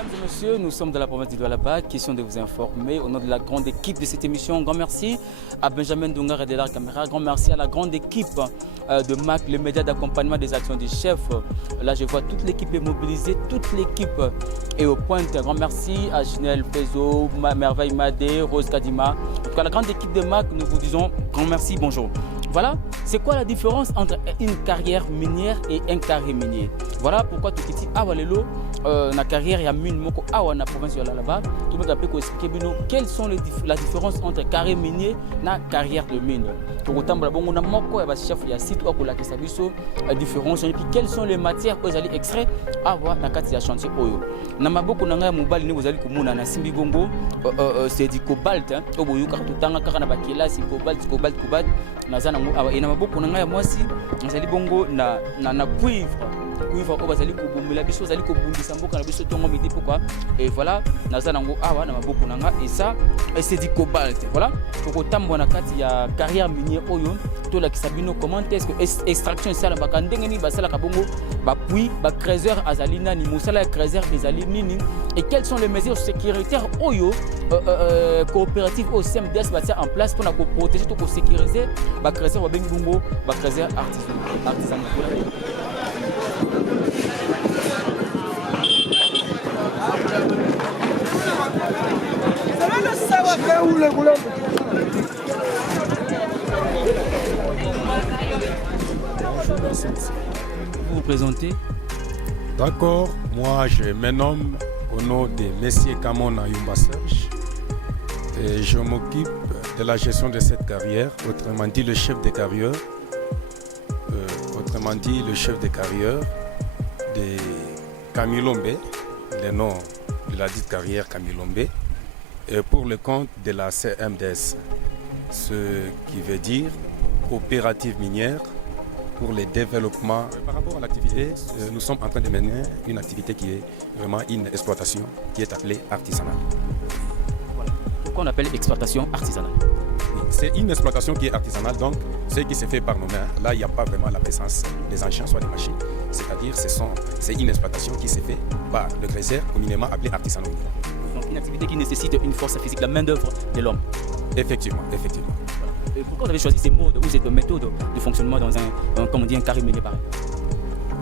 Mesdames et messieurs, nous sommes dans la province du Douala, question de vous informer au nom de la grande équipe de cette émission. Un grand merci à Benjamin Dungar et de la caméra. Un grand merci à la grande équipe de MAC, les médias d'accompagnement des actions du chef. Là, je vois toute l'équipe est mobilisée, toute l'équipe est au point. Un grand merci à Ginelle Pezo, Merveille Madé, Rose Kadima. En tout cas, la grande équipe de MAC, nous vous disons grand merci, bonjour. Voilà, c'est quoi la différence entre une carrière minière et un carré minier? Voilà pourquoi tout petit awalelo na carrière ya mine moko awa na province de là-bas. Tout le monde a pu expliquer quelles sont la différence entre carré minier na carrière de mine. Pour autant bon na moko ya chef ya site ou la kesabiso différence et puis quelles sont les matières que vous allez extraire awa na kati ya chantier oyo. Na maboko na ngai mobali ni vous allez komona na simbi bongo c'est du cobalt hein. Oboyo ka tutanga kaka na bakela c'est cobalt na awa ina maboko na ngai mwasi nazali bongo na cuivre au bazali ko bomela biso zali ko bundisa mboka na biso tongo midi pourquoi et voilà naza nango awa na maboko nanga et ça c'est du cobalt voilà pour tambo na kati ya carrière minière oyo to la kisabino comment est-ce que extraction ça la bakandenge ni basala ka bongo ba puis ba creuseur azalina ni musala creuseur ezali nini et quelles sont les mesures sécuritaires oyo coopérative au CMDS va en place pour protéger tout pour sécuriser ba creuseur ba bengi bongo ba creuseur artisanal. Vous vous présentez? D'accord, moi je me nomme au nom de Messier Kamona Yumba Serge et je m'occupe de la gestion de cette carrière, autrement dit le chef des carrières, de Kamilombe, le nom de la dite carrière Kamilombe, et pour le compte de la CMDS, ce qui veut dire coopérative minière pour le développement. Par rapport à l'activité, nous sommes en train de mener une activité qui est vraiment une exploitation qui est appelée artisanale. Voilà. Pourquoi on appelle exploitation artisanale? C'est une exploitation qui est artisanale, donc ce qui se fait par nos mains. Là, il n'y a pas vraiment la présence des engins, soit des machines. C'est-à-dire c'est une exploitation qui se fait par le creuseur, communément appelé artisanal. Donc une activité qui nécessite une force physique, la main-d'œuvre de l'homme. Effectivement. Voilà. Et pourquoi vous avez choisi ces modes ou cette méthode de fonctionnement dans un carré minier pareil?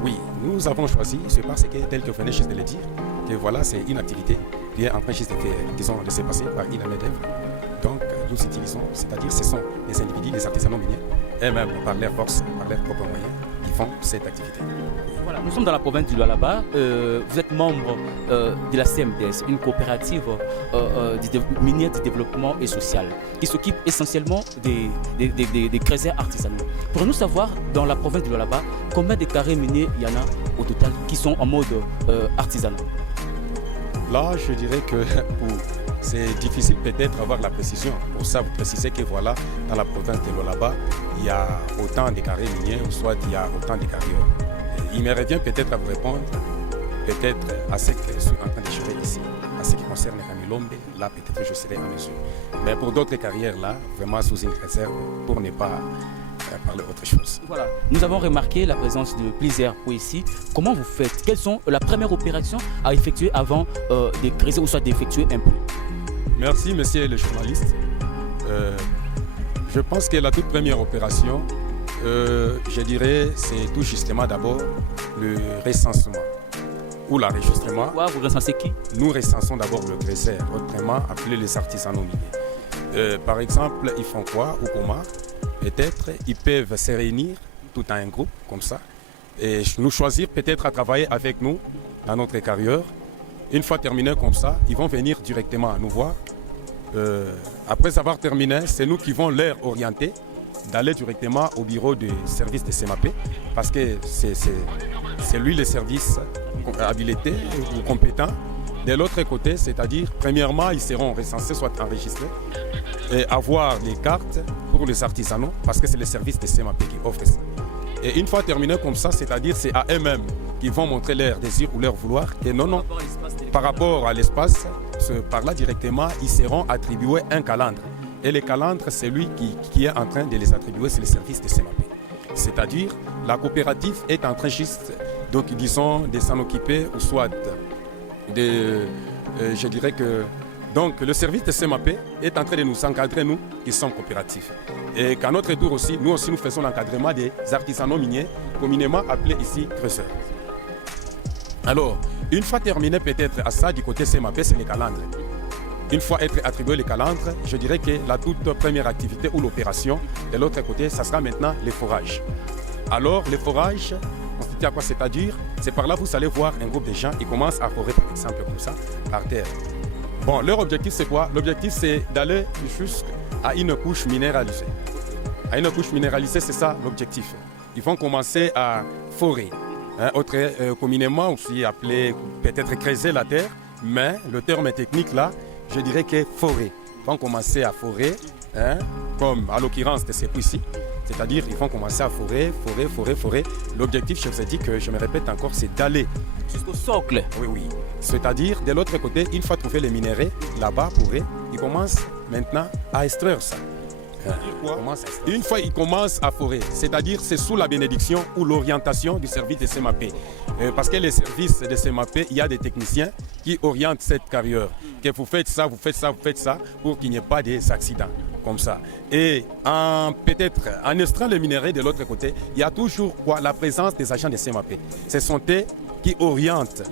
Oui, nous avons choisi, c'est parce que, tel que vous venez juste de le dire, que voilà, c'est une activité qui est en train juste de faire, disons, de se passer par une main-d'œuvre. Donc, nous utilisons, c'est-à-dire ce sont les individus, les artisanaux miniers, eux-mêmes, par leur force, par leurs propres moyens, qui font cette activité. Voilà, nous sommes dans la province du Douala. Vous êtes membre de la CMDS, une coopérative minière de développement et social, qui s'occupe essentiellement des creuseurs artisanaux. Pour nous savoir, dans la province du Douala, combien de carrés miniers il y en a au total qui sont en mode artisanal? Là, je dirais que c'est difficile peut-être d'avoir la précision. Pour ça, vous précisez que voilà, dans la province de Douala, il y a autant de carrés miniers, ou soit il y a autant de carrières. Il me revient peut-être à vous répondre, peut-être à ce que je suis en train de gérer ici. À ce qui concerne Kamilombe, là peut-être je serai en mesure. Mais pour d'autres carrières là, vraiment sous une réserve pour ne pas parler autre chose. Voilà, nous avons remarqué la présence de plusieurs pots ici. Comment vous faites? Quelles sont la première opération à effectuer avant de creuser ou soit d'effectuer un puits? Merci monsieur le journaliste. Je pense que la toute première opération, je dirais, c'est tout justement d'abord le recensement ou l'enregistrement. Pourquoi vous recensez qui? Nous recensons d'abord le creuseur, autrement appelé les artisanaux miniers. Par exemple, ils font quoi ou comment? Peut-être ils peuvent se réunir tout en un groupe comme ça et nous choisir peut-être à travailler avec nous dans notre carrière. Une fois terminé comme ça, ils vont venir directement nous voir. Après avoir terminé, c'est nous qui vont leur orienter d'aller directement au bureau de service de CMAP parce que c'est lui le service habilité ou compétent. De l'autre côté, c'est-à-dire, premièrement, ils seront recensés, soit enregistrés, et avoir les cartes pour les artisanaux, parce que c'est le service de CMAP qui offre ça. Et une fois terminé comme ça, c'est-à-dire, c'est à eux-mêmes qui vont montrer leur désir ou leur vouloir, et non, par rapport à l'espace, par là directement, ils seront attribués un calandre. Et le calandre, c'est lui qui est en train de les attribuer, c'est le service de CMAP. C'est-à-dire, la coopérative est en train juste, donc disons, de s'en occuper, ou soit je dirais que donc, le service de CMAP est en train de nous encadrer, nous qui sommes coopératifs. Et qu'à notre tour aussi, nous faisons l'encadrement des artisanaux miniers, communément appelés ici creuseurs. Alors, une fois terminé peut-être à ça, du côté CMAP, c'est les calandres. Une fois être attribué les calandres, je dirais que la toute première activité ou l'opération, de l'autre côté, ça sera maintenant les forages. Alors, les forages, constituent à quoi? C'est-à-dire, c'est par là que vous allez voir un groupe de gens, ils commencent à forer, par exemple, comme ça, par terre. Bon, leur objectif, c'est quoi? L'objectif, c'est d'aller jusqu'à une couche minéralisée. À une couche minéralisée, c'est ça l'objectif. Ils vont commencer à forer. Communément aussi appelé peut-être creuser la terre, mais le terme technique là, je dirais que forer. Ils vont commencer à forer, comme à l'occurrence de ces puits-ci. C'est-à-dire ils vont commencer à forer. L'objectif, je vous ai dit que je me répète encore, c'est d'aller jusqu'au socle. Oui. C'est-à-dire de l'autre côté, une fois trouvé les minéraux, là-bas pour eux, ils commencent maintenant à extraire ça. Une fois ils commencent à forer, c'est-à-dire c'est sous la bénédiction ou l'orientation du service de CMAP. Parce que les services de CMAP, il y a des techniciens qui orientent cette carrière. Que vous faites ça pour qu'il n'y ait pas d'accidents comme ça. Et peut-être en extrayant les minéraux de l'autre côté, il y a toujours la présence des agents de CMAP. Ce sont eux qui orientent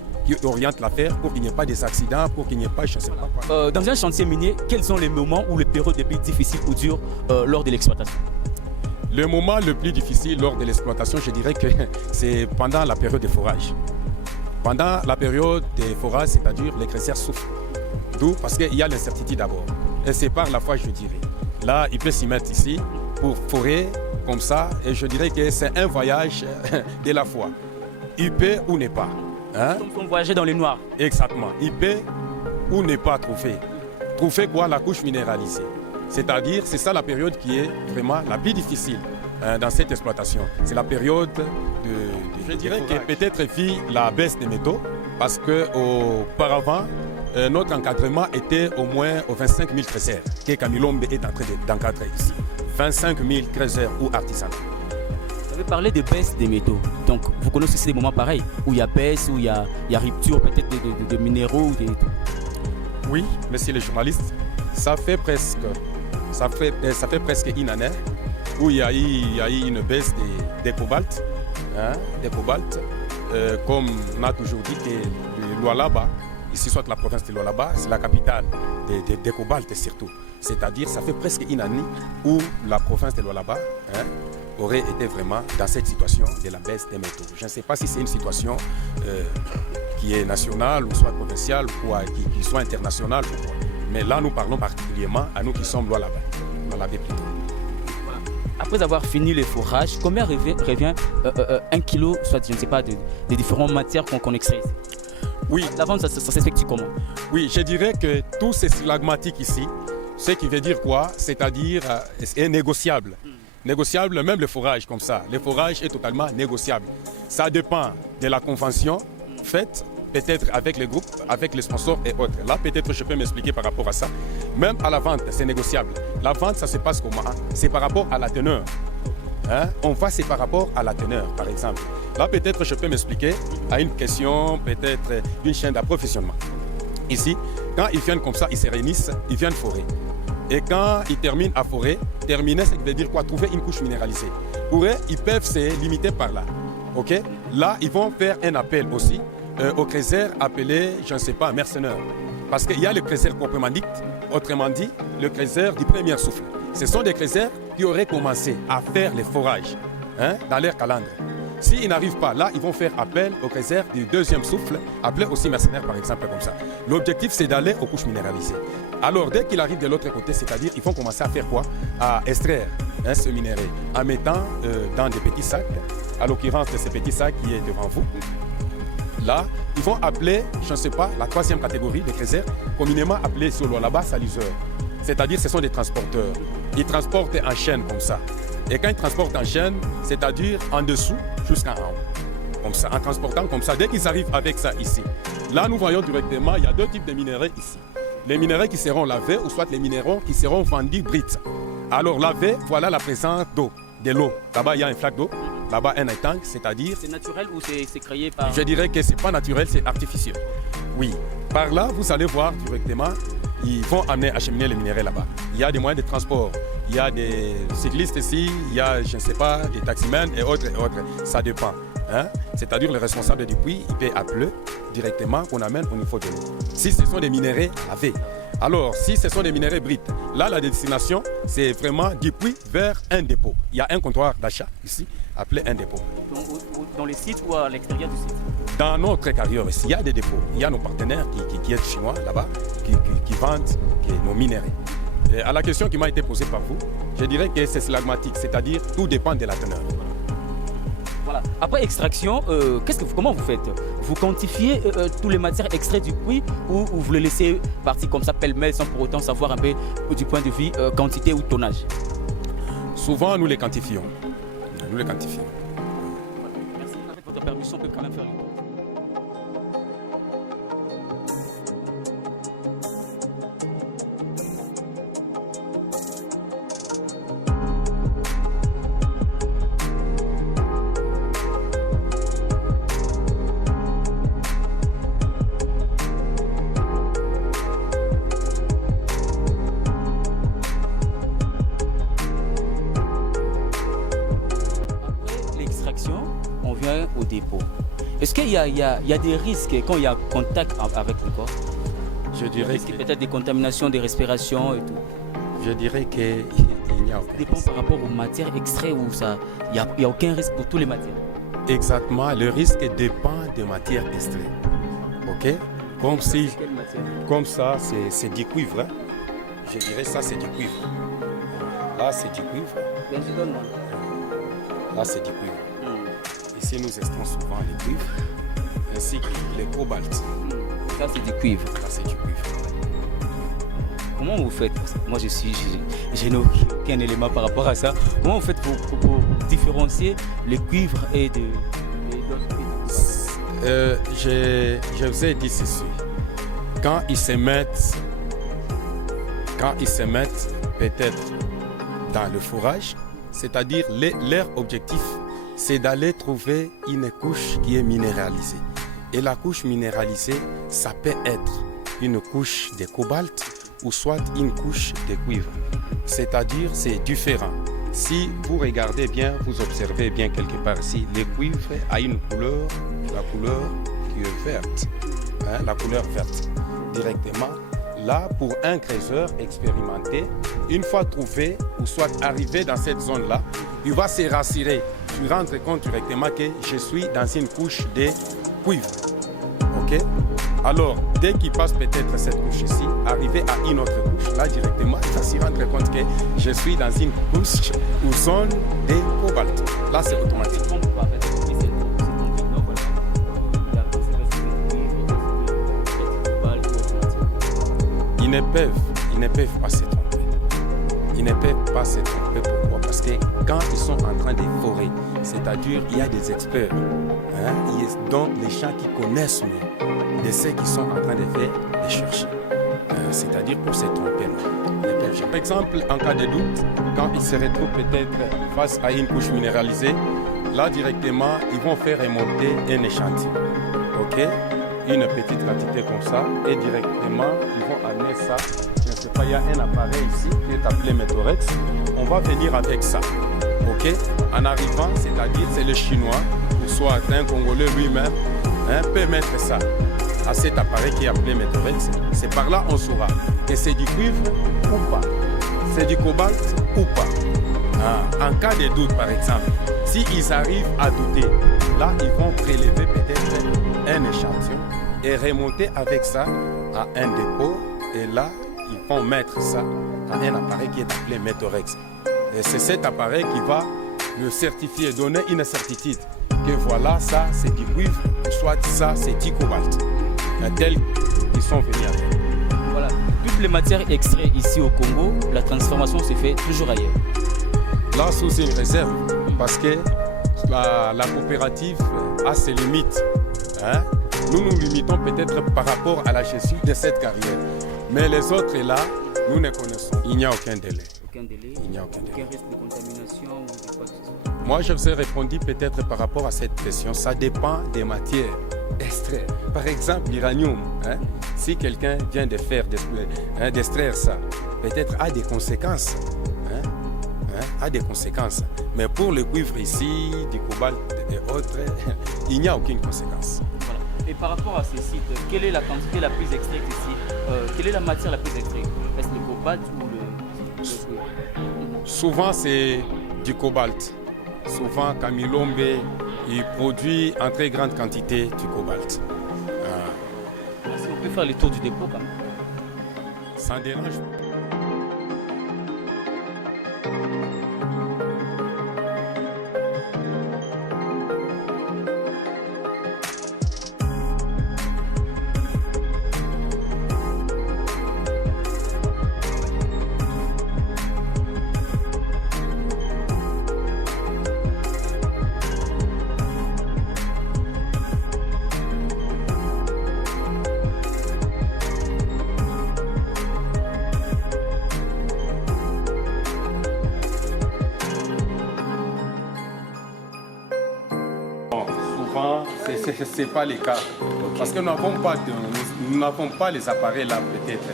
l'affaire pour qu'il n'y ait pas des accidents, pour qu'il n'y ait pas, je ne sais pas quoi. Dans un chantier minier, quels sont les moments ou les périodes les plus difficiles ou dures lors de l'exploitation? Le moment le plus difficile lors de l'exploitation, je dirais que c'est pendant la période de forage. Pendant la période de forage, c'est-à-dire les creuseurs souffrent. D'où parce qu'il y a l'incertitude d'abord. Et c'est par la foi, je dirais. Là, il peut s'y mettre ici pour forer comme ça. Et je dirais que c'est un voyage de la foi. Il peut ou n'est pas. On voyageait dans les noirs. Exactement. Il peut ou n'est pas trouvé. Trouver quoi? La couche minéralisée. C'est-à-dire, c'est ça la période qui est vraiment la plus difficile dans cette exploitation. C'est la période je dirais que peut-être vit la baisse des métaux parce qu'auparavant, notre encadrement était au moins aux 25 000 creuseurs que Camilombe est en train d'encadrer ici. 25 000 creuseurs ou artisans. Vous avez parlé de baisse des métaux. Donc, vous connaissez aussi des moments pareils où il y a baisse, où il y a rupture peut-être de minéraux. Oui, monsieur le journaliste, ça fait presque une année où il y a eu une baisse des cobaltes. Des cobaltes, comme on a toujours dit que le Lualaba, ici soit la province de Lualaba, c'est la capitale des cobaltes surtout. C'est-à-dire ça fait presque une année où la province de Lualaba aurait été vraiment dans cette situation de la baisse des métaux. Je ne sais pas si c'est une situation qui est nationale ou soit provinciale ou quoi, qui soit internationale ou quoi. Mais là nous parlons particulièrement à nous qui sommes Lualaba. Lualaba plutôt. Après avoir fini les forages, combien revient 1 kilo, soit je ne sais pas, des différentes matières qu'on extrait ici? Oui. La vente, ça s'effectue comment? Oui, je dirais que tous ces stalagmatiques ici, ce qui veut dire quoi? C'est-à-dire est négociable. Négociable, même le forage comme ça. Le forage est totalement négociable. Ça dépend de la convention faite, peut-être avec les groupes, avec les sponsors et autres. Là, peut-être je peux m'expliquer par rapport à ça. Même à la vente, c'est négociable. La vente, ça se passe comment? C'est par rapport à la teneur. On va, c'est par rapport à la teneur, par exemple. Là, peut-être je peux m'expliquer à une question, peut-être d'une chaîne d'approvisionnement. Ici, quand ils viennent comme ça, ils se réunissent, ils viennent forer. Et quand ils terminent à forer, terminer, ça veut dire quoi? Trouver une couche minéralisée. Pour eux, ils peuvent se limiter par là. Ok? Là, ils vont faire un appel aussi aux creuseurs appelés, je ne sais pas, mercenaires. Parce qu'il y a le creuseur proprement dit, autrement dit, le creuseur du premier souffle. Ce sont des creuseurs qui auraient commencé à faire les forages dans leur calendrier. S'ils n'arrivent pas là, ils vont faire appel aux creuseurs du deuxième souffle, appelés aussi mercenaires par exemple comme ça. L'objectif c'est d'aller aux couches minéralisées. Alors dès qu'ils arrivent de l'autre côté, c'est-à-dire ils vont commencer à faire quoi? À extraire ce minerai en mettant dans des petits sacs, à l'occurrence de ces petits sacs qui est devant vous. Là, ils vont appeler, je ne sais pas, la troisième catégorie de creuseurs, communément appelée sur le là-bas saliseurs. C'est-à-dire ce sont des transporteurs. Ils transportent en chaîne comme ça. Et quand ils transportent en chaîne, c'est-à-dire en dessous jusqu'en haut. Comme ça, en transportant comme ça. Dès qu'ils arrivent avec ça ici, là nous voyons directement, il y a deux types de minéraux ici. Les minéraux qui seront lavés ou soit les minéraux qui seront vendus bruts. Alors lavés, voilà la présence d'eau, de l'eau. Là-bas, il y a un flaque d'eau. là-bas un tank, c'est-à-dire... C'est naturel ou c'est créé par... Je dirais que ce n'est pas naturel, c'est artificiel. Oui, par là, vous allez voir directement, ils vont acheminer les minéraux là-bas. Il y a des moyens de transport, il y a des cyclistes ici, il y a, je ne sais pas, des taximens et autres, ça dépend. Hein? C'est-à-dire le responsable du puits, il peut appeler directement qu'on amène au niveau de l'eau. Si ce sont des minéraux lavés. Alors, si ce sont des minéraux bruts, là, la destination, c'est vraiment du puits vers un dépôt. Il y a un comptoir d'achat ici, appelé un dépôt. Dans les sites ou à l'extérieur du site? Dans notre carrière ici, il y a des dépôts. Il y a nos partenaires qui sont chinois là-bas, qui vendent nos minéraux. Et à la question qui m'a été posée par vous, je dirais que c'est slagmatique, c'est-à-dire tout dépend de la teneur. Voilà. Après extraction, comment vous faites? Vous quantifiez tous les matières extraites du puits ou vous les laissez partir comme ça pêle-mêle sans pour autant savoir un peu du point de vue quantité ou tonnage? Souvent, nous les quantifions. Nous les quantifions. Merci. Avec votre permission, on peut quand même faire le tour. On vient au dépôt. Est-ce qu'il y a des risques quand il y a contact avec le corps? Je dirais que... peut-être des contaminations, des respirations et tout. Je dirais qu'il n'y a aucun risque. Dépend par rapport aux matières extraites ou ça, il n'y a aucun risque pour toutes les matières. Exactement, le risque dépend des matières extraites. Ok? Comme ça, c'est du cuivre. Hein? Je dirais ça, c'est du cuivre. Là, c'est du cuivre. Là, c'est du cuivre. Ici, nous extraisons souvent les cuivres, ainsi que les cobalt. Ça, c'est du cuivre. Ça, c'est du cuivre. Comment vous faites? Moi, je n'ai aucun élément par rapport à ça. Comment vous faites pour différencier les cuivres et d'autres? Je vous ai dit ceci. Quand ils se mettent peut-être dans le fourrage, c'est-à-dire leur objectif, c'est d'aller trouver une couche qui est minéralisée. Et la couche minéralisée, ça peut être une couche de cobalt ou soit une couche de cuivre. C'est-à-dire, c'est différent. Si vous regardez bien, vous observez bien quelque part ici, le cuivre a une couleur, la couleur qui est verte. Hein, la couleur verte. Directement, là, pour un creuseur expérimenté, une fois trouvé ou soit arrivé dans cette zone-là, il va se rassurer. Tu rentres compte directement que je suis dans une couche de cuivre. Ok? Alors, dès qu'il passe peut-être cette couche ici, arriver à une autre couche, là directement, il va s'y rendre compte que je suis dans une couche ou zone de cobalt. Là, c'est automatique. Ils ne peuvent pas se tromper. Ils ne peuvent pas se tromper. Pourquoi? Parce que quand ils sont en train de forer, c'est-à-dire il y a des experts, donc les gens qui connaissent mieux de ceux qui sont en train de faire, de chercher. C'est-à-dire pour se tromper. Par exemple, en cas de doute, quand ils se retrouvent peut-être face à une couche minéralisée, là directement, ils vont faire remonter un échantillon. Ok? Une petite quantité comme ça, et directement, ils vont amener ça. Je ne sais pas, il y a un appareil ici qui est appelé Métorex. On va venir avec ça. Ok? En arrivant, c'est-à-dire c'est le Chinois, ou soit un Congolais lui-même, peut mettre ça à cet appareil qui est appelé Métorex. C'est par là on saura que c'est du cuivre ou pas, c'est du cobalt ou pas. En cas de doute, par exemple, s'ils arrivent à douter, là, ils vont prélever peut-être un échantillon et remonter avec ça à un dépôt. Et là, ils vont mettre ça à un appareil qui est appelé Métorex. Et c'est cet appareil qui va le certifier, donner une certitude que voilà, ça c'est du cuivre, soit ça c'est du cobalt. Tels qu'ils sont venus avec. Voilà, toutes les matières extraites ici au Congo, la transformation se fait toujours ailleurs. Là, sous une réserve, parce que la coopérative a ses limites. Nous nous limitons peut-être par rapport à la gestion de cette carrière. Mais les autres là, nous ne connaissons. Il n'y a aucun délai. Aucun délai. Il n'y a aucun délai. Risque de contamination ou de quoi que ce soit. Moi, je vous ai répondu peut-être par rapport à cette question. Ça dépend des matières extraites. Par exemple, l'uranium, hein, si quelqu'un vient de faire, d'extraire ça, peut-être a des conséquences. A des conséquences. Mais pour le cuivre ici, du cobalt et autres, il n'y a aucune conséquence. Voilà. Et par rapport à ces sites, quelle est la quantité la plus extraite ici? Quelle est la matière la plus extraite? Est-ce le cobalt ou le cuivre? Souvent, c'est du cobalt. Souvent, Kamilombe, il produit en très grande quantité du cobalt. Si on peut faire le tour du dépôt quand même. Sans dérange. Ce n'est pas le cas. Parce que nous n'avons pas les appareils là peut-être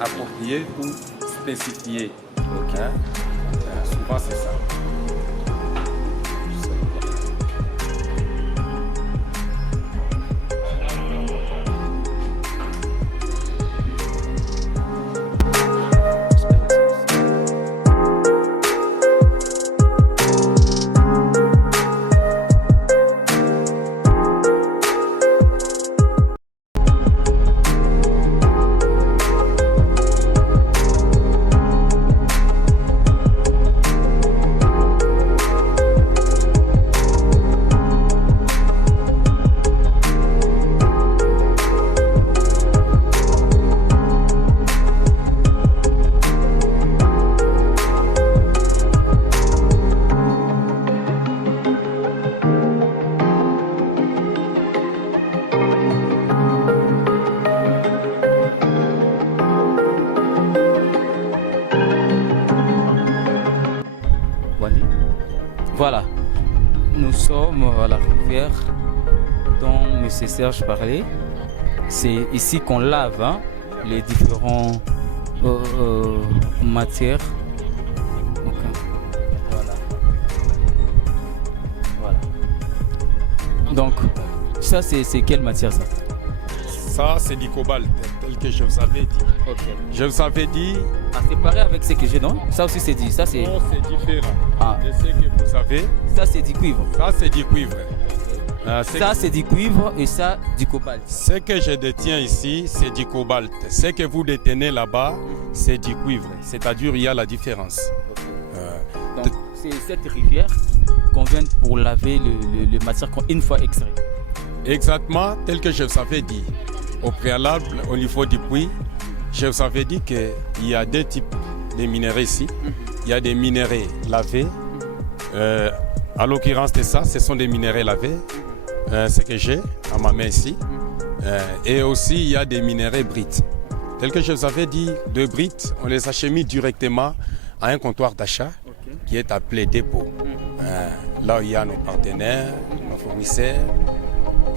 appropriés ou spécifiés. Souvent c'est ça. Voilà, nous sommes à la rivière dont M. Serge parlait. C'est ici qu'on lave les différentes matières. Voilà. Donc, ça c'est quelle matière ça? Ça c'est du cobalt, tel que je vous avais dit. Okay. Je vous avais dit... C'est pareil avec ce que j'ai, non? Ça aussi c'est dit. Ça c'est... Non, c'est différent de ce que vous savez. Ça c'est du cuivre. Ça c'est du cuivre. Ça c'est du cuivre et ça du cobalt. Ce que je détiens ici, c'est du cobalt. Ce que vous détenez là-bas, c'est du cuivre. C'est-à-dire il y a la différence. Donc c'est cette rivière qu'on vient pour laver le matière une fois extrait. Exactement, tel que je vous avais dit. Au préalable, au niveau du puits, je vous avais dit qu'il y a deux types de minéraux ici. Il y a des minéraux lavés. À l'occurrence de ça, ce sont des minéraux lavés. Ce que j'ai à ma main ici. Et aussi, il y a des minéraux brites. Tel que je vous avais dit, de brites, on les achemine directement à un comptoir d'achat qui est appelé dépôt. Là où il y a nos partenaires, nos fournisseurs,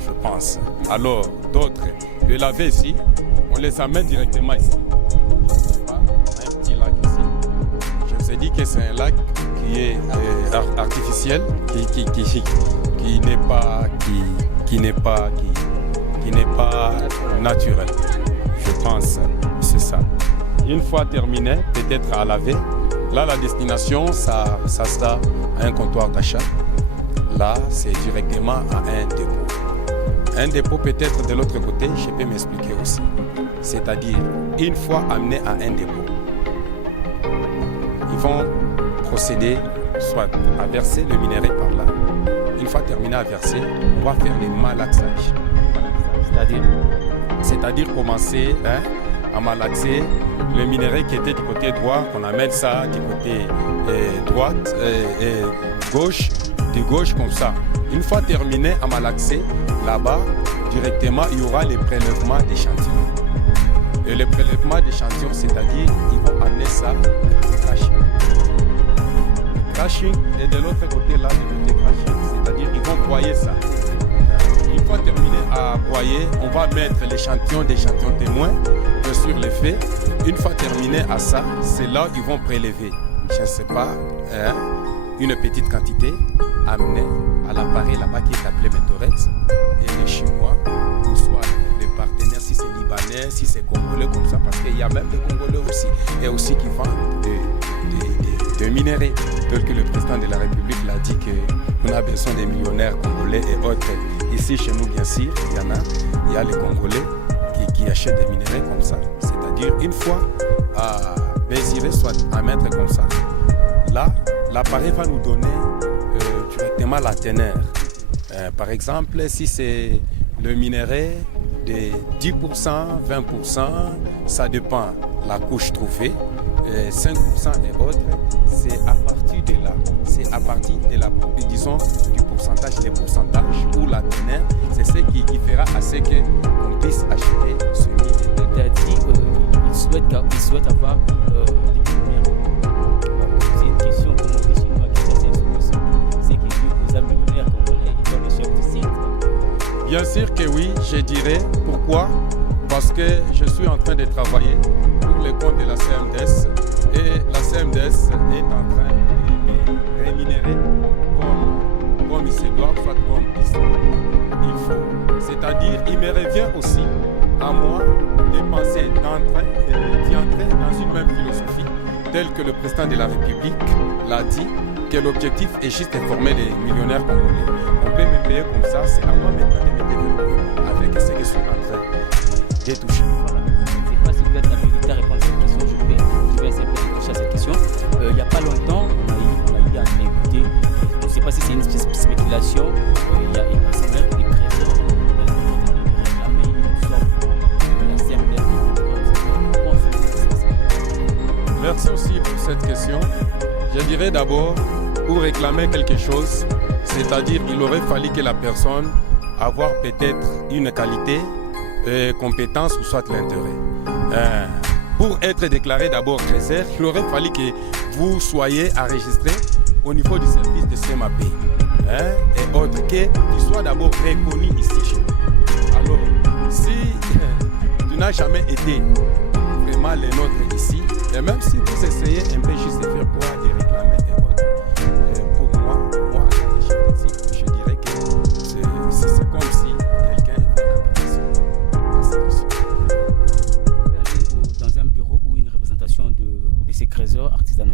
je pense. Alors, d'autres, de laver ici, on les amène directement ici. Un petit lac ici. Je vous ai dit que c'est un lac qui est artificiel, qui n'est pas naturel. Je pense, c'est ça. Une fois terminé, peut-être à laver, là la destination, ça sera à un comptoir d'achat. Là, c'est directement à un dépôt. Un dépôt peut-être de l'autre côté, je peux m'expliquer aussi. C'est-à-dire, une fois amené à un dépôt, ils vont procéder soit à verser le minerai par là. Une fois terminé à verser, on va faire les malaxages. C'est-à-dire commencer à malaxer le minerai qui était du côté droit, qu'on amène ça du côté droite et gauche, de gauche comme ça. Une fois terminé à malaxer, là-bas, directement, il y aura les prélèvements d'échantillons. Et le prélèvement d'échantillons, c'est-à-dire ils vont amener ça au crashing. Le crashing est de l'autre côté là, du côté crashing, c'est-à-dire ils vont broyer ça. Une fois terminé à broyer, on va mettre l'échantillon d'échantillons témoins sur les faits. Une fois terminé à ça, c'est là qu'ils vont prélever, je ne sais pas, une petite quantité amenée à l'appareil là-bas qui est appelé Métorex. Et les Chinois, ou soit les partenaires, si c'est Libanais, si c'est Congolais, comme ça, parce qu'il y a même des Congolais aussi, et aussi qui vendent des minéraux, tel que le président de la République l'a dit qu'on a besoin des millionnaires congolais et autres. Ici, chez nous, bien sûr, il y a les Congolais qui achètent des minéraux comme ça. C'est-à-dire, une fois désiré soit à mettre comme ça, là, l'appareil va nous donner directement la teneur. Par exemple, si c'est le minerai de 10%, 20%, ça dépend la couche trouvée, 5% et autres, c'est à partir de là. C'est à partir de la, disons, du pourcentage, les pourcentages ou la teneur, c'est ce qui fera à ce qu'on puisse acheter ce minerai. Tu as dit qu'il souhaite avoir des millionnaires. C'est une question, comme on dit chez nous, qui est c'est que Dieu vous a millionnaire congolais dans le chef du site. Bien sûr que oui, je dirais. Pourquoi? Parce que je suis en train de travailler pour le compte de la CMDS et la CMDS est en train de rémunérer comme il se doit, soit comme il faut. C'est-à-dire, il me revient aussi à moi de penser d'y entrer dans une même philosophie telle que le président de la République l'a dit, que l'objectif est juste de former les millionnaires congolais. On peut me payer comme ça, c'est à moi maintenant de me développer avec ce que je suis en train de toucher. Voilà. Je ne sais pas si vous êtes habilité à répondre à cette question, je vais essayer de toucher à cette question. Il n'y a pas longtemps, on a eu à écouter, je ne sais pas si c'est une spéculation, il semblerait que des créateurs réclamaient une sorte de la CMDF. Merci aussi pour cette question. Je dirais d'abord, pour réclamer quelque chose, c'est-à-dire qu'il aurait fallu que la personne avoir peut-être une qualité, compétence ou soit l'intérêt. Pour être déclaré d'abord trésor, il aurait fallu que vous soyez enregistré au niveau du service de CMAP. Et autre qu'il soit d'abord reconnu ici chez nous. Alors, si tu n'as jamais été vraiment les nôtres ici, et même si vous essayez un peu juste de faire quoi, de réclamer et autres, pour moi, je dirais que c'est comme si quelqu'un était impliqué dans cette question. Dans un bureau ou une représentation de ces trésors artisanaux.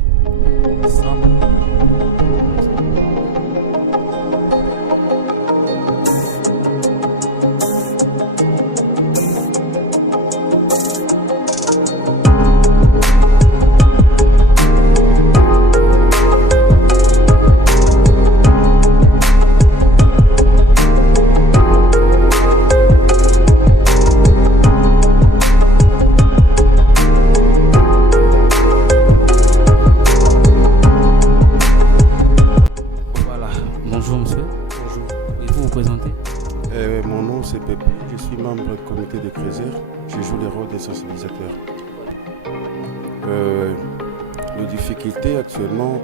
Bonjour monsieur. Bonjour. Pouvez-vous vous présenter? Mon nom c'est Pépé, je suis membre du comité de Créser, je joue le rôle de sensibilisateur. Les difficultés actuellement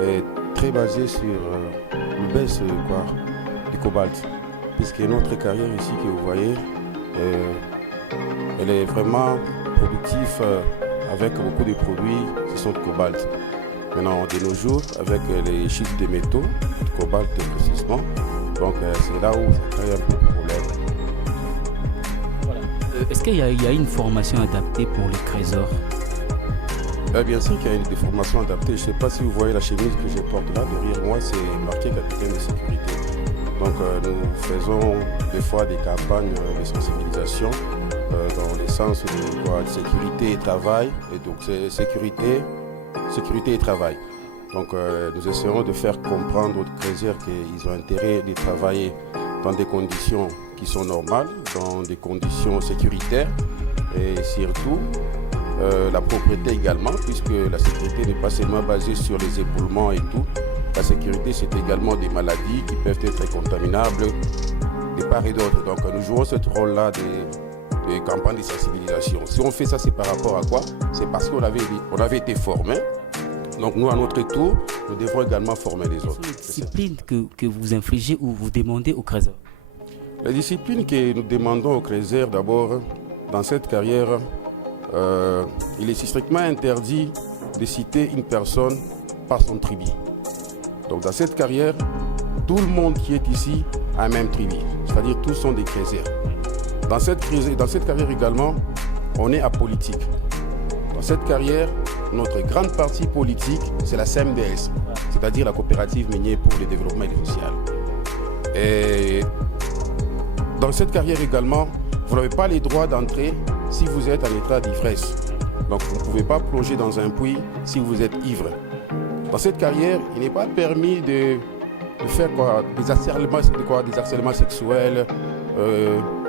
est très basée sur le baisse du cobalt, puisque notre carrière ici que vous voyez, elle est vraiment productive avec beaucoup de produits qui sont de cobalt. Maintenant, de nos jours, avec les chiffres de métaux, de cobalt précisément, donc c'est là où ça crée un peu de problème. Voilà. Est-ce qu'il y a une formation adaptée pour les trésors? Bien sûr qu'il y a des formations adaptées. Je ne sais pas si vous voyez la chemise que je porte là, derrière moi, c'est marqué capitaine de sécurité. Donc nous faisons des fois des campagnes de sensibilisation dans le sens de sécurité et travail. Et donc c'est sécurité et travail. Donc nous essayons de faire comprendre aux créateurs qu'ils ont intérêt de travailler dans des conditions qui sont normales, dans des conditions sécuritaires et surtout la propriété également, puisque la sécurité n'est pas seulement basée sur les éboulements et tout. La sécurité, c'est également des maladies qui peuvent être contaminables de part et d'autre. Donc nous jouons ce rôle-là des campagnes de sensibilisation. Si on fait ça, c'est par rapport à quoi? C'est parce qu'on avait été formés. Donc nous, à notre tour, nous devons également former les autres. Quelles sont les disciplines que vous infligez ou vous demandez aux Créseurs? La discipline que nous demandons aux Créseurs, d'abord, dans cette carrière, il est strictement interdit de citer une personne par son tribu. Donc dans cette carrière, tout le monde qui est ici a un même tribu, c'est-à-dire tous sont des Créseurs. Dans cette carrière également, on est apolitique. Dans cette carrière, notre grande partie politique, c'est la CMDS, c'est-à-dire la coopérative minière pour le développement et le social. Et dans cette carrière également, vous n'avez pas les droits d'entrer si vous êtes en état d'ivresse. Donc vous ne pouvez pas plonger dans un puits si vous êtes ivre. Dans cette carrière, il n'est pas permis de faire des harcèlements sexuels,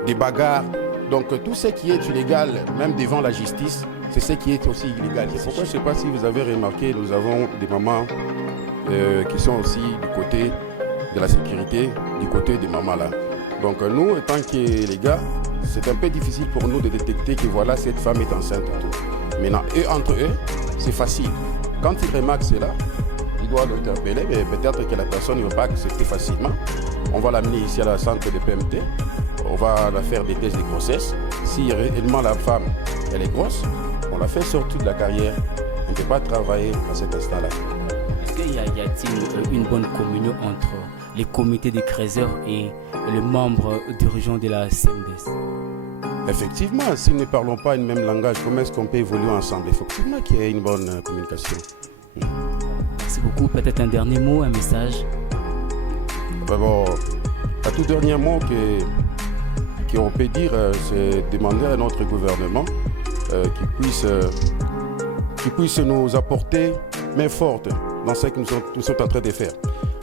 des bagarres. Donc tout ce qui est illégal, même devant la justice, c'est ce qui est aussi illégal. C'est pourquoi je ne sais pas si vous avez remarqué, nous avons des mamans qui sont aussi du côté de la sécurité, du côté des mamans là. Donc nous, étant que les gars, c'est un peu difficile pour nous de détecter que voilà, cette femme est enceinte et tout. Maintenant, entre eux, c'est facile. Quand ils remarquent cela, ils doivent l'interpeller, mais peut-être que la personne ne va pas accepter facilement. On va l'amener ici à la centre de PMT, on va la faire des tests de grossesse. Si réellement la femme, elle est grosse, on la fait sortir de la carrière, on ne peut pas travailler à cet instant-là. Est-ce qu'il y a-t-il une bonne communion entre les comités des Créseurs et les membres dirigeants de la CMDS? Effectivement, si nous ne parlons pas une même langage, comment est-ce qu'on peut évoluer ensemble? Effectivement qu'il y ait une bonne communication. Merci beaucoup. Peut-être un dernier mot, un message? Bon, un tout dernier mot qu'on peut dire, c'est demander à notre gouvernement qui puisse nous apporter main forte dans ce que nous sommes en train de faire.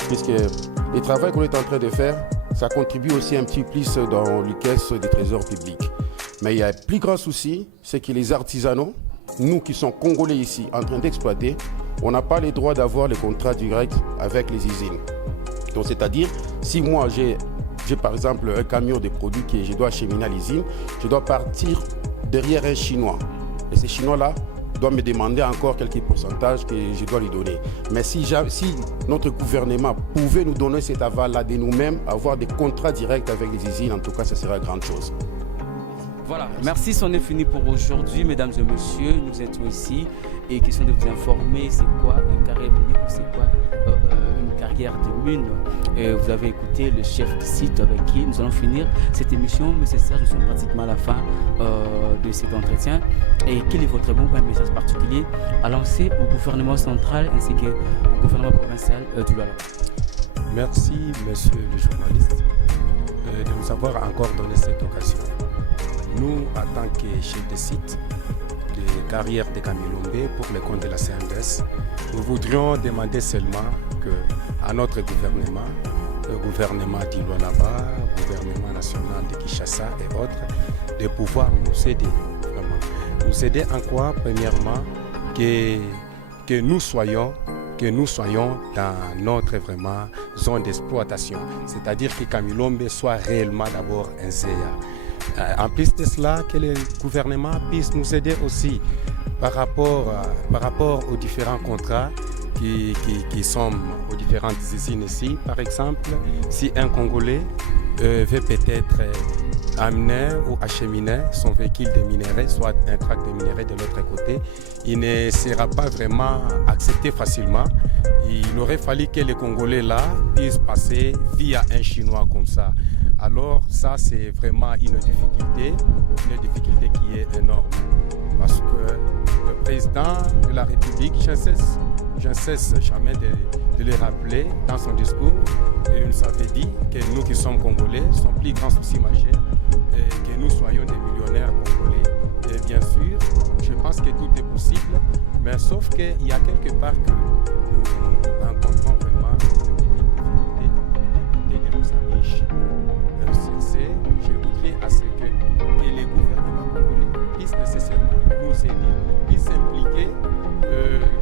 Puisque le travail qu'on est en train de faire, ça contribue aussi un petit peu plus dans les caisses des trésors publics. Mais il y a un plus grand souci, c'est que les artisanaux, nous qui sommes Congolais ici, en train d'exploiter, on n'a pas le droit d'avoir les contrats directs avec les usines. Donc c'est-à-dire, si moi j'ai par exemple un camion de produits que je dois acheminer à l'usine, je dois partir derrière un Chinois. Et ce Chinois-là doit me demander encore quelques pourcentages que je dois lui donner. Mais si notre gouvernement pouvait nous donner cet aval-là de nous-mêmes, avoir des contrats directs avec les usines, en tout cas, ce serait une grande chose. Voilà, merci, c'en est fini pour aujourd'hui, mesdames et messieurs. Nous étions ici et question de vous informer, c'est quoi une carrière minière, c'est quoi une carrière de mine. Vous avez écouté le chef de site avec qui nous allons finir cette émission, mais c'est ça, nous sommes pratiquement à la fin de cet entretien. Et quel est votre bon message particulier à lancer au gouvernement central ainsi qu'au gouvernement provincial du Lualaba? Merci, monsieur le journaliste, de nous avoir encore donné cette occasion. Nous, en tant que chef de site de carrière de Kamilombe pour le compte de la CMDS, nous voudrions demander seulement à notre gouvernement, le gouvernement du Lualaba, le gouvernement national de Kinshasa et autres, de pouvoir nous aider. Vraiment. Nous aider en quoi? Premièrement, que nous soyons dans notre vraiment zone d'exploitation. C'est-à-dire que Kamilombe soit réellement d'abord un CA. En plus de cela, que le gouvernement puisse nous aider aussi par rapport aux différents contrats qui sont aux différentes usines ici. Par exemple, si un Congolais veut peut-être amener ou acheminer son véhicule de minerais, soit un tract de minerais de l'autre côté, il ne sera pas vraiment accepté facilement. Il aurait fallu que les Congolais là puissent passer via un Chinois comme ça. Alors ça, c'est vraiment une difficulté qui est énorme. Parce que le président de la République, je ne cesse jamais de le rappeler dans son discours, il nous avait dit que nous qui sommes Congolais, son plus grand souci majeur, que nous soyons des millionnaires Congolais. Et bien sûr, je pense que tout est possible, mais sauf qu'il y a quelque part que nous rencontrons vraiment des difficultés de nos amis chinois. Je voudrais à ce que les gouvernements congolais puissent nécessairement nous aider, puissent s'impliquer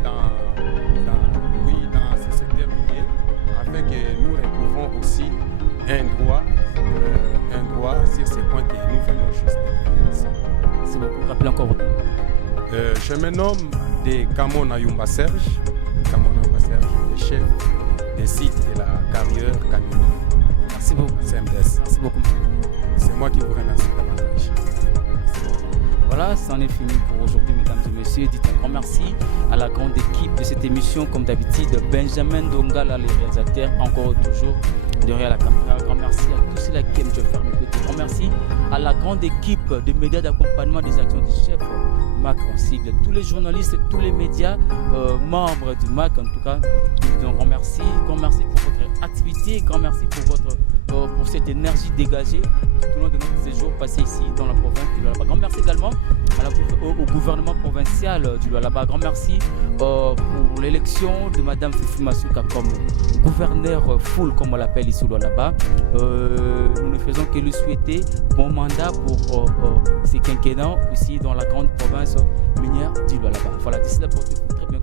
dans ce secteur minier, afin que nous retrouvons aussi un droit sur ces points que nous venons juste de faire. Je me nomme de Kamon Ayumba Serge, le chef des sites de la carrière Canino. Merci beaucoup. CMDS. Merci beaucoup. C'est moi qui vous remercie davantage. Voilà, c'en est fini pour aujourd'hui, mesdames et messieurs. Dites un grand merci à la grande équipe de cette émission, comme d'habitude, Benjamin Dongala, les réalisateurs, encore toujours derrière la caméra. Un grand merci à tous ceux qui aiment je faire mes côtés. Un grand merci à la grande équipe des médias d'accompagnement des actions du chef, MAC en cible, tous les journalistes, tous les médias, membres du MAC, en tout cas, nous disons un grand merci pour votre activité, grand merci pour cette énergie dégagée tout au long de notre séjour passé ici dans la province du Lualaba. Grand merci également au gouvernement provincial du Lualaba. Grand merci pour l'élection de Madame Fifi Masuka comme gouverneur full, comme on l'appelle ici au Lualaba. Nous ne faisons que lui souhaiter bon mandat pour ces quinquennats ici dans la grande province minière du Lualaba. Voilà, d'ici là, portez-vous très bien.